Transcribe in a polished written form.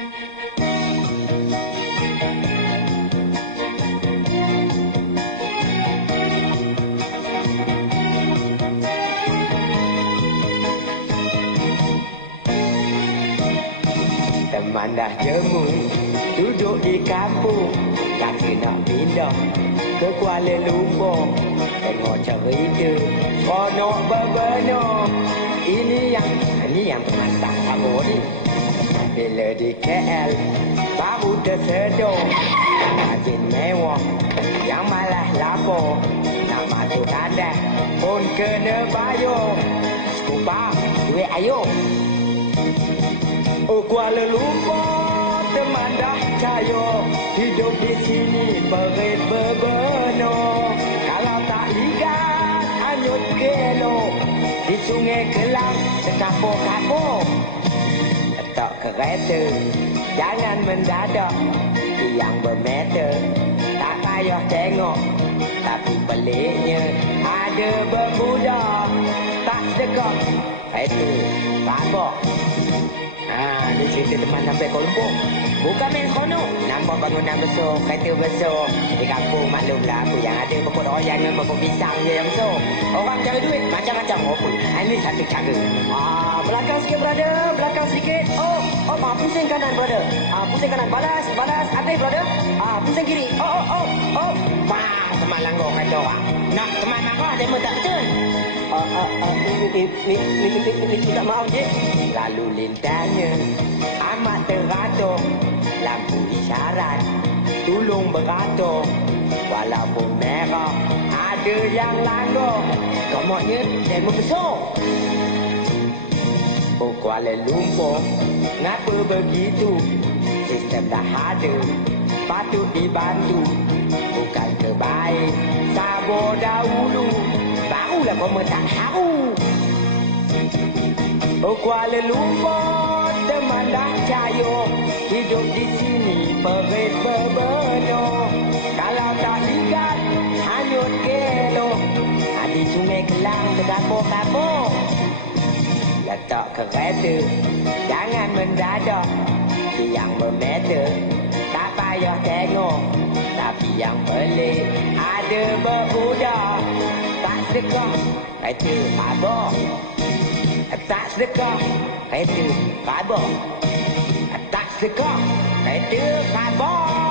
Teman dah jemu, duduk di kampung, tapi nak pindah ke Kuala Lumpur. Tengok cerita, konok berbenah. Ini yang pemantak kamu ni. Bila di KL, baru tersedar. Rajin mewah, yang malah lapor. Nak masuk tandas, pun kena bayar. Skupa, duit ayo. Oh Kuala Lumpur, teman dah caya, hidup di sini perit berbenah. Kalau tak ligat, hanyut ke elok, di Sungai Kelang sekapur-kapur. Letak kereta, jangan mendadak, yang bermeter, tak payah tengok. Tapi peliknya, ada bermuda, tak sedekah, kereta, babak. Ni cerita teman sampai Kuala Lumpur. Bukan main seronok. Nampak bangunan besar, kereta besar. Di kampung maklumlah aku yang ada pokok royan dengan pokok pisang je yang besar. Orang cari duit macam-macam. Ini satu cara. Belakang sikit, brother. Belakang sedikit. Pusing kanan, brother. Pusing kanan. Balas. Habis, brother. Pusing kiri. Semalang kau kata orang. Nak teman marah, dia tak betul. Minta maaf je. Lalu lintanya amat teratur, lampu isyarat tolong beratur. Walaupun merah ada yang langgar, komoknya demo besar. Oh Kuala Lumpur, ngapa begitu? Sistem dah ada, patut dibantu. Bukan terbaik, sabar dahulu, barulah kau tak tahu. Oh Kuala Lumpur, teman dah caya, hidup di sini perit berbenah. Kalau tak ligat, hanyut kelok, di Sungai Kelang terkapur-kapur. Letak kereta, jangan mendadak, yang bermeter, tak payah tengok. Tapi yang pelik, ada berbudak, tak sedekah, kereta babak. Tak sedekah, kereta babak. Tak sedekah, kereta babak.